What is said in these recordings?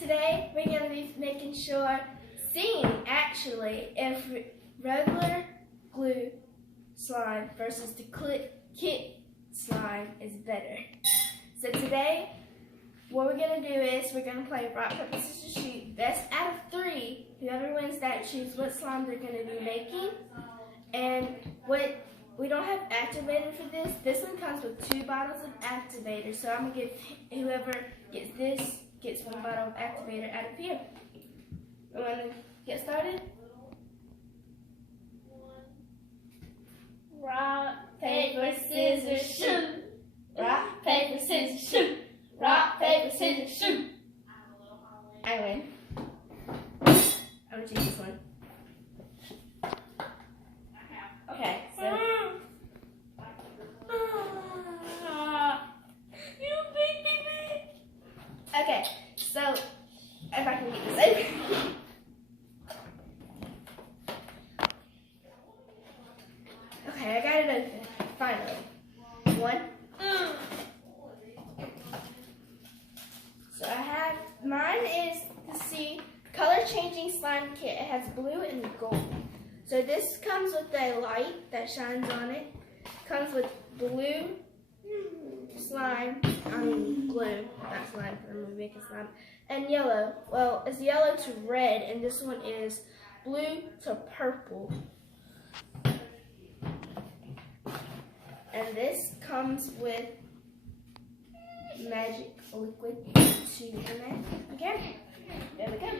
Today we're going to be making sure, seeing actually, if regular glue slime versus the kit slime is better. So today, what we're going to do is we're going to play rock, paper, scissors, shoot. Best out of 3. Whoever wins that choose what slime they're going to be making. And we don't have activator for this. This one comes with 2 bottles of activator. So I'm going to give whoever gets this gets 1 bottle of activator out of here. We want to get started? Rock, paper, scissors, shoot. Rock, paper, scissors, shoot. Rock, paper, scissors, shoot. I win. I'm going to choose this one. Okay, so. You beat me. Okay, so if I can get this open. Okay, I got it open. Finally. 1. So I have, mine is the color changing slime kit. It has blue and gold. So this comes with a light that shines on it. Comes with blue slime, glue, not slime for the movie, it's slime, and yellow. Well, it's yellow to red, and this one is blue to purple. And this comes with magic liquid to in there. Okay, there we go.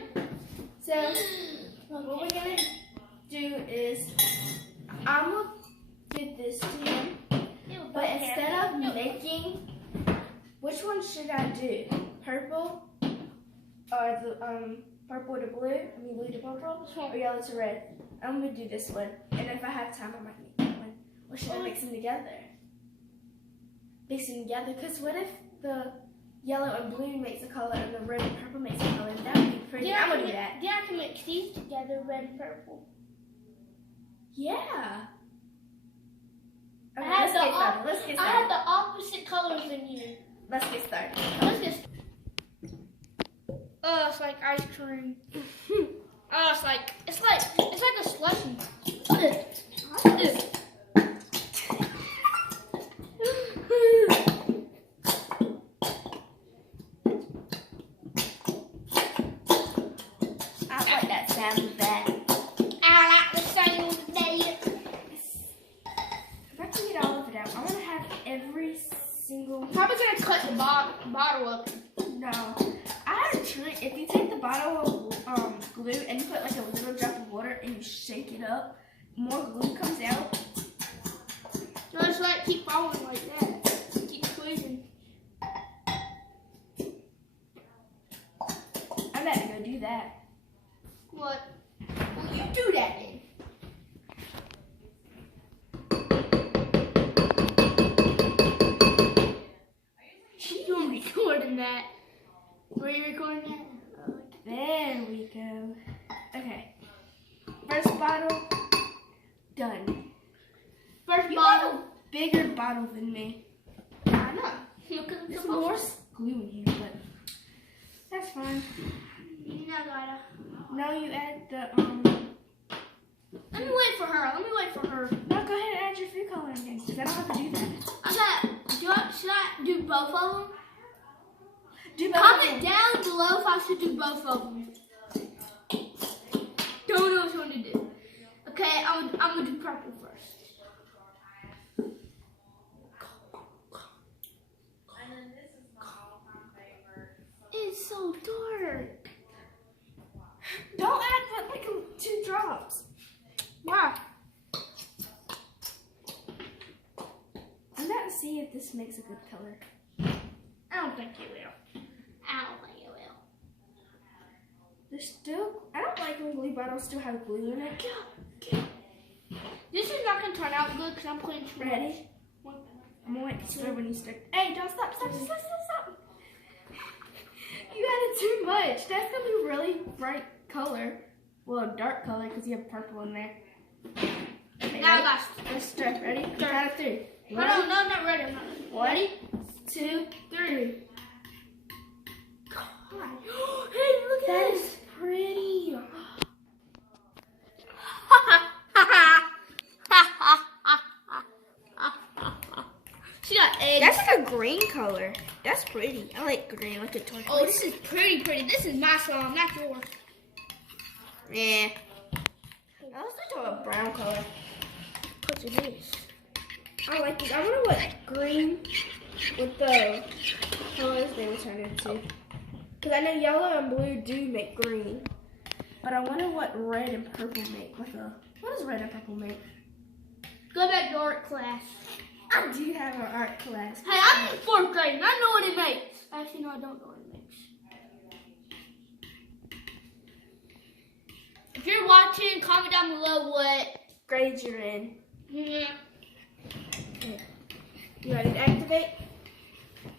So what we're gonna do is I'm gonna give this to him, but instead of making, which one should I do? Purple or the purple to blue? I mean blue to purple or yellow to red? I'm gonna do this one, and if I have time, I might make that one. Or should I mix them together? Mix them together, because what if the yellow and blue makes a color and the red and purple makes a color? That would be pretty. I'm gonna do that. Yeah, I can mix these together, red and purple. Yeah. Okay, I let's get started. I have the opposite colors than you. Let's get started. Oh, it's like ice cream. Oh, it's like a slushie. I like that sound of that. I like the sound of that. If I can get all of it out, I want to have every single. Probably gonna cut the bottle up. No, I had a trick. If you take the bottle of glue and you put like a little drop of water and you shake it up, more glue comes out. No, just let it keep falling like that. Keep squeezing. I'm about to go do that. What? Well, you do that then. You're recording that. Were you recording that? There we go. Okay. First bottle, done. First You bottle. have a bigger bottle than me. I know. Look at There's the more glue in here, but that's fine. You know, gotta. Now you add the Let me wait for her. No, go ahead and add your food coloring again, because I don't have to do that. Should I do both of them? Do both Comment of them. down below if I should do both of them. Don't know which one to do. Okay, I'm gonna do purple first. It's so dark. Don't add but like 2 drops. Why? I'm about to see if this makes a good color. I don't think it will. There's still, I don't like when glue bottles still have glue in it. This is not gonna turn out good because I'm putting too much. Ready? I'm gonna wait to stir when you start. Hey, don't stop. You added too much. That's gonna be really bright color. Well, a dark color because you have purple in there. Okay, Now let's stir. Ready? Count of 3. Hold on, no, I'm not ready. 1, 2, 3. God. Hey, She got eggs. That's like a green color. That's pretty. I like green, like a turquoise. Oh, this is pretty. This is my song, not yours. Yeah. I was thinking of a brown color. What's it is? I like this. I wonder what green with the colors they would turn into. Because I know yellow and blue do make green. But I wonder what red and purple make. What does red and purple make? Go back to art class. I do have an art class. Hey, I'm in 4th grade and I know what it makes. Actually, no, I don't know what it makes. If you're watching, comment down below what grades you're in. Yeah. Okay. You ready to activate?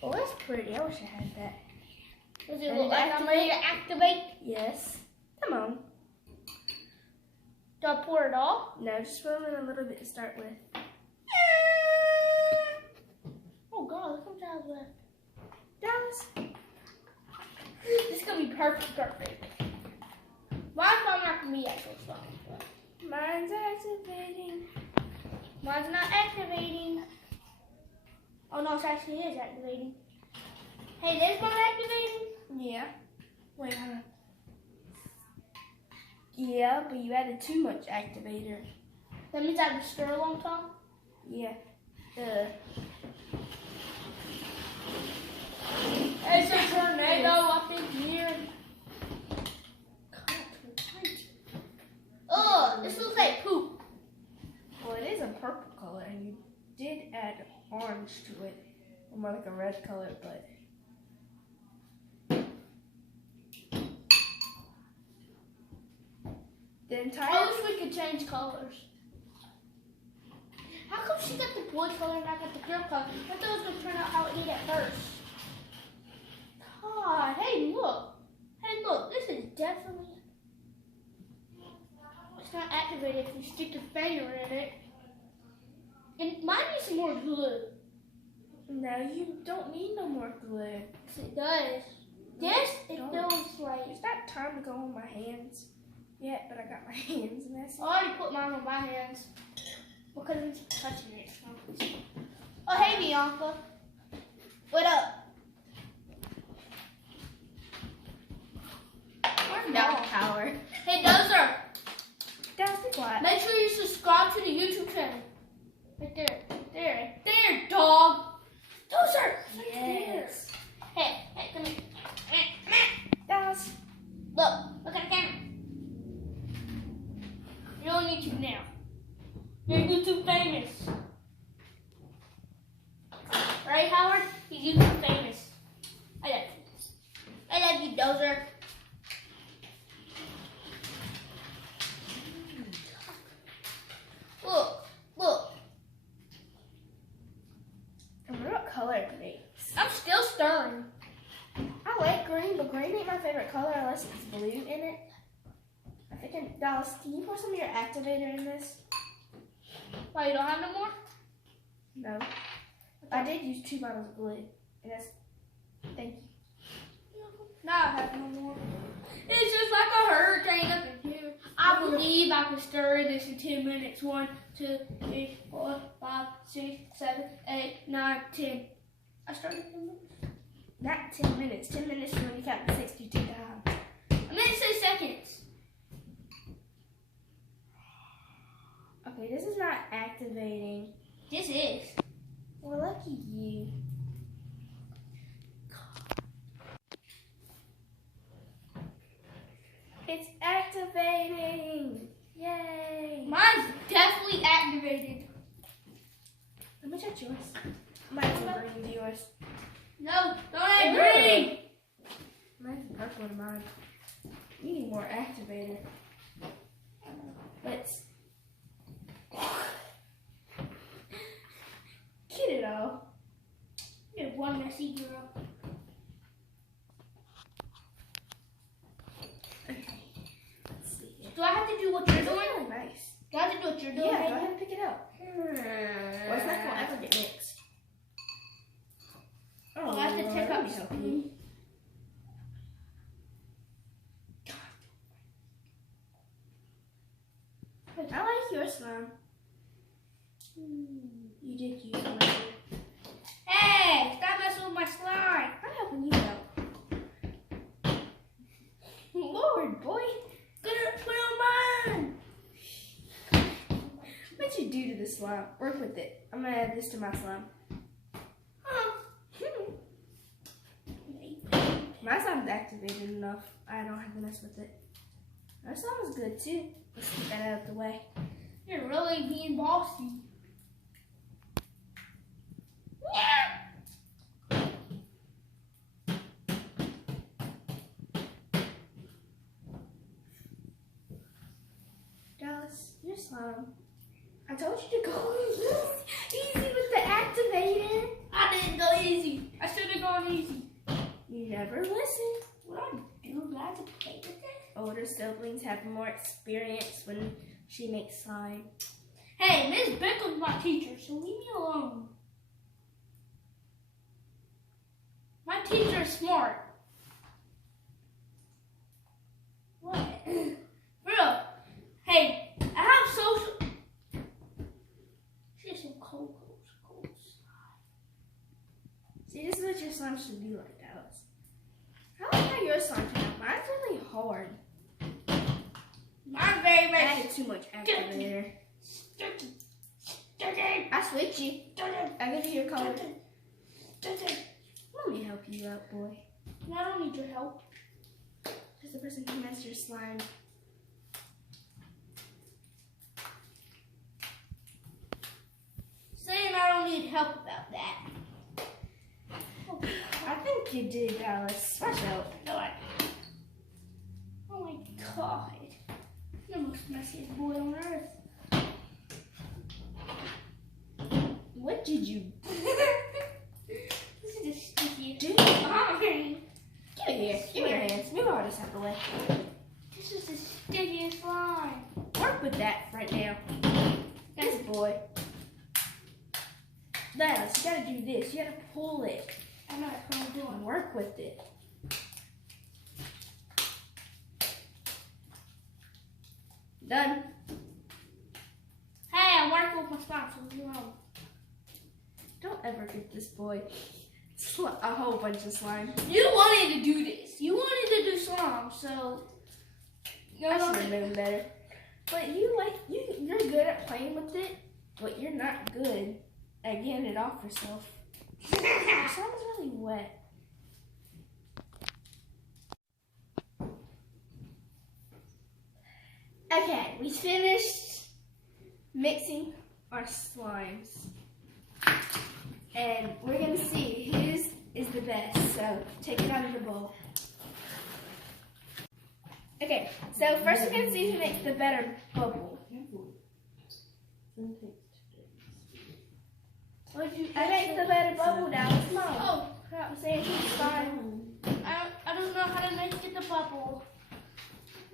Oh, that's pretty. I wish I had that. Does it look like I'm ready to activate? Yes. Come on. Do I pour it all? No, just fill in a little bit to start with. Oh God, look how much left. Dallas. This is gonna be perfect. Mine's probably not gonna be actual stuff. Mine's activating. Mine's not activating. Oh no, it actually is activating. Hey, this one activating? Yeah. Wait, hold on. Yeah, but you added too much activator. That means I have to stir a long time? Yeah. It's a tornado up in here. Ugh, this looks like poop. Well, it is a purple color, and you did add orange to it. Or more like a red color, but... The entire... I wish we could change colors. How come she got the boy color and I got the girl color? I thought it was going to turn out how it did at first. God, hey look. Hey look, this is definitely... It's not activated if you stick your finger in it. And mine needs some more glue. No, you don't need no more glue. Yes, it does. This, it feels like... It's not time to go on my hands yet, but I got my hands messy. I already put mine on my hands because I'm touching it. Oh, hey, Bianca. What up? Now power. Hey, Dozer. That's the quiet. Make sure you subscribe to the YouTube channel. Right there. There. There, dog. Dozer. Yes. Hey, come here. That's... Look at the camera. You're on YouTube now. You're YouTube famous. Right, Howard? He's YouTube famous. I love you. I love you, Dozer. Look. I wonder what color it makes. I'm still stirring. I like green, but green ain't my favorite color unless it's blue in it. I think, Dallas, can you pour some of your activator in this? Why, you don't have no more? No. I did use 2 bottles of glue. And that's... Thank you. Now I have no more. It's just like a hurricane up in here. I believe I can stir this in 10 minutes. 1, 2, 3, 4, 5, 6, 7, 8, 9, 10. I started 10 minutes. Not 10 minutes. 10 minutes is when you count to 62 times. I meant to say seconds. Okay, this is not activating. This is. Well, lucky you. It's activating! Yay! Mine's definitely activated. Let me check yours. Mine's green to yours. No, don't add green. Mine's purple to mine. You need more activator. Let's get it all. You're one messy girl. Okay. Let's see. Do I have to do what you're It's doing? really nice. Do I have to do what you're doing? Yeah, go baby? ahead and pick it up. Well, it's not going to ever get mixed. Oh, I have to Lord, take let up me help spoon. you. I like your slime. You did use one. slime. Work with it. I'm gonna add this to my slime. My slime's activated enough. I don't have to mess with it. My slime is good too. Let's get that out of the way. You're really being bossy. Dallas, your slime. I told you to go easy with the activating. I didn't go easy. I should have gone easy. You never listen. What I do, I have to play with it. Older siblings have more experience when she makes slime. Hey, Miss Bickle's my teacher, so leave me alone. My teacher is smart. What? Bro, hey, I have social. She has some cold slime. See, this is what your slime should be like, Dallas. I like how your slime turned out. Mine's really hard. Mine's very, very I added too much activator. I switch you. I give you your color. Let me help you out, boy. I don't need your help. As the person who has your slime. Saying I don't need help about that. I think you did, Dallas. Watch out. No, oh my God. You're the most messiest boy on earth. What did you This is the stickiest. do? Fine. Give it here. Give me your hands. Move all this out the way. This is the stickiest slime. Work with that right now. This boy. Dallas, you gotta do this. You gotta pull it. I know that's what I'm doing. Work with it. Done. Hey, I'm working with my slime, so leave me alone. Don't ever give this boy a whole bunch of slime. You wanted to do this. You wanted to do slime, so I should have known better. But you're good at playing with it, but you're not good at getting it off yourself. Your slime is really wet. Okay, we finished mixing our slimes. And we're gonna see whose is the best. So take it out of the bowl. Okay, so first we're gonna see who makes the better bubble. I make the better bubble now. Come on. Oh, crap. I'm saying who's fine. I don't know how to make it the bubble.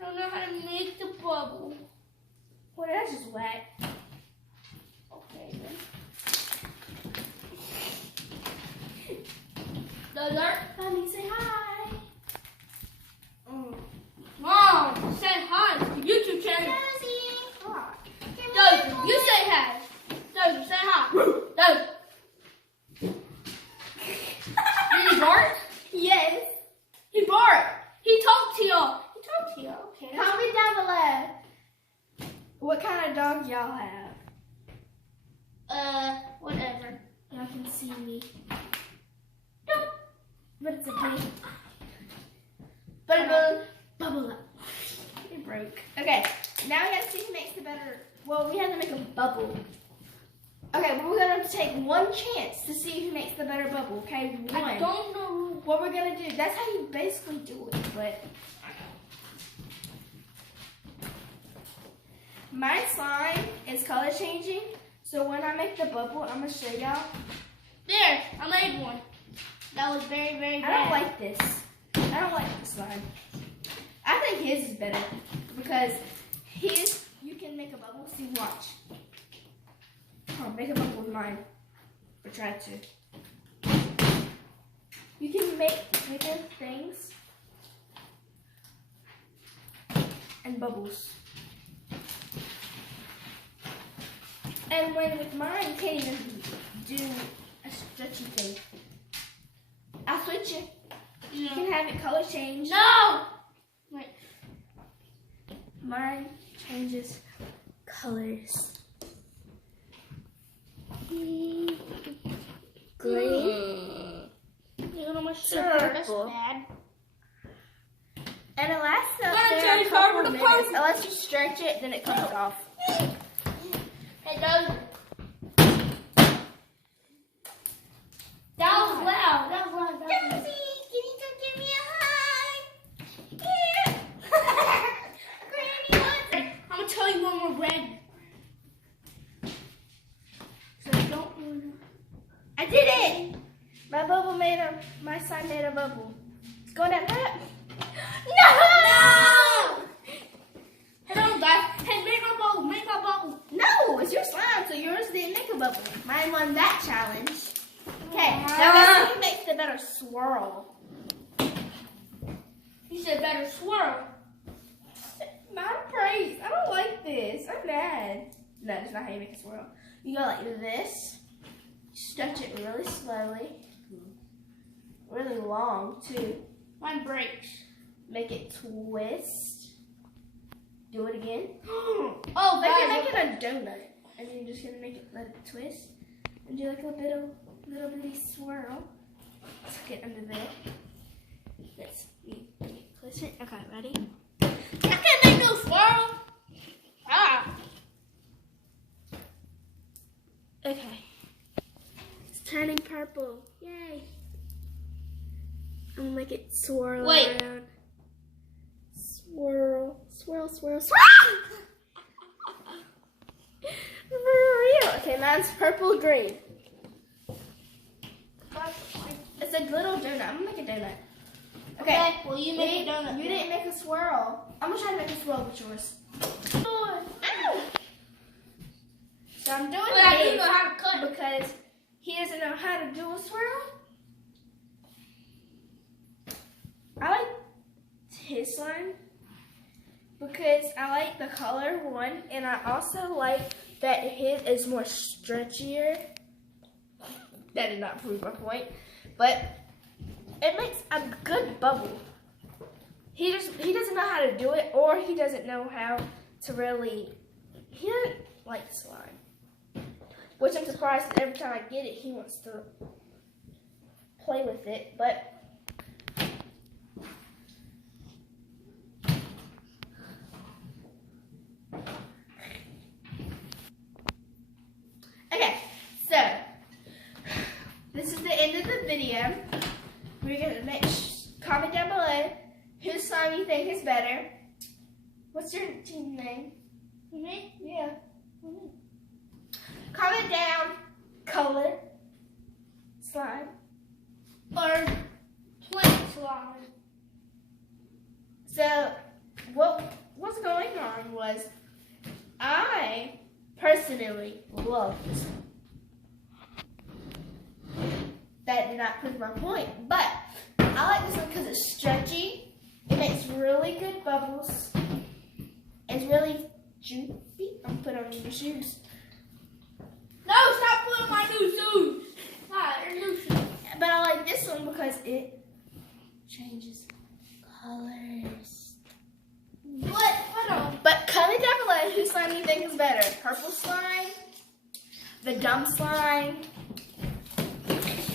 I don't know how to make the bubble. Well, that's just wet. Okay, then. Dessert. Mommy, say hi. Mom, say hi to the YouTube channel. Hi. Dozer, you say hi. Dozer, say hi. Dozer. Did he bark? Yes. He barked. He talked to y'all. He talked to y'all. Okay. Comment down below what kind of dog y'all have. Whatever. Y'all can see me. No. But it's a big bubble up. It broke. Okay, now we gotta see who makes the better. Well, we have to make a bubble. Okay, but we're gonna take one chance to see who makes the better bubble. Okay, one. I don't know what we're gonna do. That's how you basically do it, but my slime is color changing. So when I make the bubble, I'm gonna show y'all. There, I made one. That was very, very bad. I don't like this. I don't like this slime. I think his is better because his, you can make a bubble. See, watch. Oh, make a bubble with mine. Or try to. You can make bigger things and bubbles. And when with mine, you can't even do a stretchy thing. I'll switch it. You can have it color change. No! Wait. Mine changes colors. green. You know my To shirt. That's purple. bad. And it lasts Gotta up there change a couple over to minutes. purple. Unless you stretch it, then it comes off. It does. That was loud. That was loud. Josie, can you come give me a hug? Yeah. Granny wants. I'm gonna tell you when we're ready. So don't. I did it! My bubble my slime made a bubble. It's going down. No! Hey, don't die. Hey, make my bubble. Make my bubble. No, it's your slime, so yours didn't make a bubble. Mine won that challenge. Okay, now let's see who makes the better swirl. You said better swirl. Not praise. I don't like this. I'm mad. No, that's not how you make a swirl. You go like this. Stretch it really slowly. Really long, too. Mine breaks. Make it twist. Do it again. Oh, Like you're guys, making a donut. And you're just going to let it twist. And do like a little bitty swirl. Tuck it under there. Let's twist it. Okay, ready? I can't make no swirl. Ah. Okay. It's turning purple. Yay. I'm gonna make it swirl Wait. around. Swirl, swirl, swirl, swirl. For real. Okay, mine's purple green. It's a little donut. I'm gonna make a donut. Okay. Well, you make a donut. You didn't make a swirl. I'm gonna try to make a swirl with yours. Ow. So I'm doing But I do this know how to cut. because he doesn't know how to do a swirl. I like his slime because I like the color one, and I also like that his is more stretchier. That did not prove my point, but it makes a good bubble. He doesn't know how to do it, or he doesn't know how to really. He doesn't like slime, which I'm surprised that every time I get it, he wants to play with it, but. Okay, so this is the end of the video. We're gonna comment down below whose slime you think is better. What's your team name? Me? Yeah. Comment down color slime. Or plain slime. So what was going on was I personally love this one. That did not prove my point, but I like this one because it's stretchy. It makes really good bubbles. It's really juicy. I'm putting on your shoes. No, stop putting my new shoes. Ah, your new shoes. But I like this one because it changes colors. What? Hold on. But comment down below whose slime you think is better. Purple slime, the dumb slime,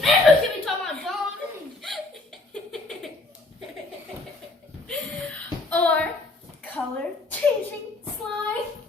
Man, look at me talking about dog. or color changing slime.